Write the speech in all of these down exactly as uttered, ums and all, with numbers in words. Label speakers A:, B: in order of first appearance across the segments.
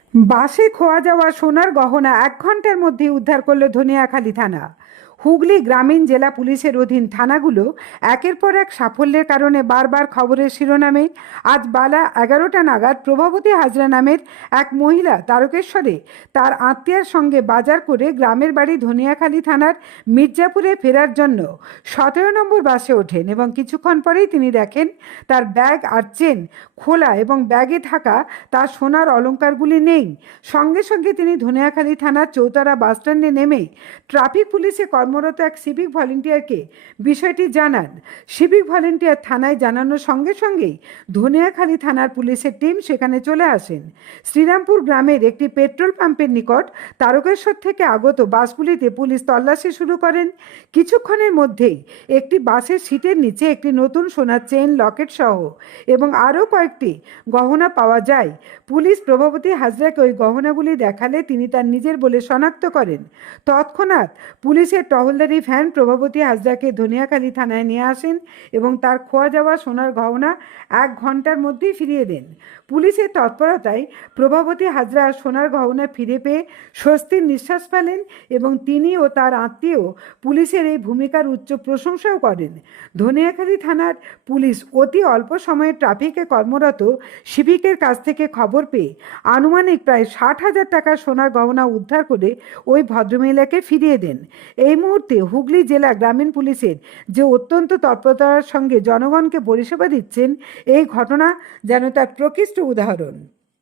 A: বাসে খোয়া যাওয়া সোনার গহনা এক ঘন্টার মধ্যে উদ্ধার করল ধনিয়াখালী থানা। হুগলি গ্রামীণ জেলা পুলিশের অধীন থানাগুলো একের পর এক সাফল্যের কারণে বারবার খবরের শিরোনামে আজ বেলা এগারোটা নাগাদ প্রভাবতী হাজরা নামের এক মহিলা তারকেশ্বরে তার আত্মীয়ার সঙ্গে বাজার করে গ্রামের বাড়ি ধনিয়াখালী থানার মির্জাপুরে ফেরার জন্য সতেরো নম্বর বাসে ওঠেন এবং কিছুক্ষণ পরেই তিনি দেখেন তার ব্যাগ আর চেন খোলা এবং ব্যাগে থাকা তার সোনার অলংকারগুলি নেই। সঙ্গে সঙ্গে তিনি ধনিয়াখালী থানার চৌতারা বাসস্ট্যান্ডে নেমে ট্রাফিক পুলিশে কর্মরত এক সিভিক ভলেন্টিয়ারকে বিষয়টি জানান। সিভিক ভলেন্টিয়ার থানায় জানানোর সঙ্গে সঙ্গেই ধনিয়াখালী থানার পুলিশের টিম সেখানে চলে আসেন। শ্রীরামপুর গ্রামের একটি পেট্রোল পাম্পের নিকট তারকেশ্বর থেকে আগত বাসগুলিতে পুলিশ তল্লাশি শুরু করেন। কিছুক্ষণের মধ্যেই একটি বাসের সিটের নিচে একটি নতুন সোনার চেন, লকেট সহ এবং আরও কয়েকটি গহনা পাওয়া যায়। পুলিশ প্রভাবতী হাজরাকে ওই গহনাগুলি দেখালে তিনি তার নিজের বলে শনাক্ত করেন। তৎক্ষণাৎ পুলিশের টহলদারি ভ্যান প্রভাবতী হাজরাকে ধনিয়াখালী থানায় নিয়ে আসেন এবং তার খোয়া যাওয়া সোনার গহনা এক ঘন্টার মধ্যেই ফিরিয়ে দেন। পুলিশের তৎপরতায় প্রভাবতী হাজরা সোনার গহনা ফিরে পেয়ে স্বস্তির নিঃশ্বাস ফেলেন এবং তিনি ও তার আত্মীয় পুলিশের এই ভূমিকার উচ্চ প্রশংসাও করেন। ধনিয়াখালী থানার পুলিশ অতি অল্প সময়ে ট্রাফিকে কর্মরত সিভিকের কাছ থেকে খবর পেয়ে আনুমানিক প্রায় ষাট হাজার টাকার সোনার গহনা উদ্ধার করে ওই ভদ্রমহিলাকে ফিরিয়ে দেন। এই মুহূর্তে হুগলি জেলা গ্রামীণ পুলিশের যে অত্যন্ত তৎপরতার সঙ্গে জনগণকে পরিষেবা দিচ্ছেন, এই ঘটনা যেন তার প্রকৃষ্ট উদাহরণ।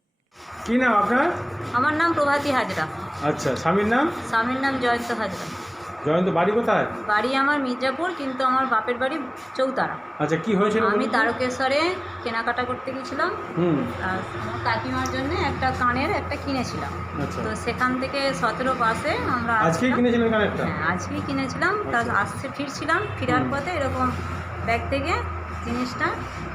B: কি নাম আপনার?
C: আমার নাম প্রভাতী হাজরা।
B: আচ্ছা, স্বামীর নাম?
C: স্বামীর নাম জয়ন্ত হাজরা।
B: জয়ন্ত বাড়ি কোথায়?
C: বাড়ি আমার মির্জাপুর, কিন্তু আমার বাপের বাড়ি চৌতারা।
B: আচ্ছা, কি হয়েছিল?
C: আমি তারকেশ্বরে কেনাকাটা করতে গেছিলাম।
B: হুম
C: আর আমার কাকিমার জন্য একটা কানের একটা কিনেছিলাম।
B: আচ্ছা,
C: তো সেখান থেকে সতেরো বাসে আমরা
B: আজকেই
C: আসছিলাম।
B: কিনেছিলেন কানেরটা?
C: হ্যাঁ, আজকেই কিনেছিলাম। তার আসছে ফিরছিলাম, ফেরার পথে এরকম ব্যাগ থেকে জিনিসটা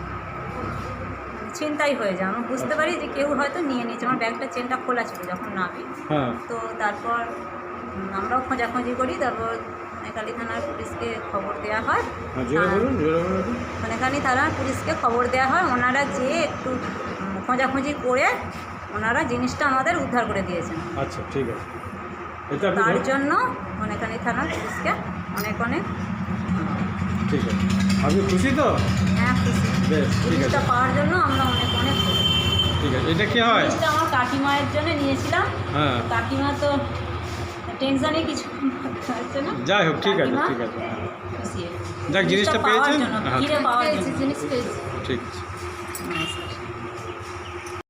C: ছিনতাই হয়ে যায়। আমি বুঝতে পারি যে কেউ হয়তো নিয়ে নিয়েছে। আমার ব্যাগটা চেনটা খোলা ছিল যখন নামি।
B: হ্যাঁ,
C: তো তারপর উম, আমরাও খোঁজাখুঁজি করি। তারপর ধনেখালী থানার পুলিশকে খবর দেওয়া হয়।
B: হ্যাঁ, জোরে বলুন, জোরে বলুন।
C: ধনেখালী থানার পুলিশকে খবর দেওয়া হয়। ওনারা যেয়ে একটু উম, খোঁজাখুঁজি করে ওনারা জিনিসটা আমাদের উদ্ধার করে দিয়েছেন।
B: আচ্ছা, ঠিক আছে। এটা আপনি
C: তার
B: ধরুন।
C: জন্য ধনেখালী থানার পুলিশকে অনেক অনেক
B: ঠিক আছে, আপনি খুশি তো?
C: হ্যাঁ খুশি।
B: বেশ, ঠিক আছে,
C: জিনিসটা পাওয়ার জন্য আমরা অনেক অনেক খুশি।
B: ঠিক আছে। এটা কি হয়?
C: জিনিসটা আমার কাকিমায়ের জন্য নিয়েছিলাম।
B: হ্যাঁ,
C: কাকিমা তো টেনশনে কিছু হচ্ছে না।
B: যাই হোক, ঠিক আছে,
C: কাকিমা
B: ঠিক আছে।
C: খুশি হয়েছে।
B: যাক, জিনিসটা
C: পাওয়ার
B: পেয়েছেন?
C: জন্য,
B: হ্যাঁ,
C: ফিরে পাওয়ার জন্য। জিনিস পেয়েছি।
B: ঠিক আছে।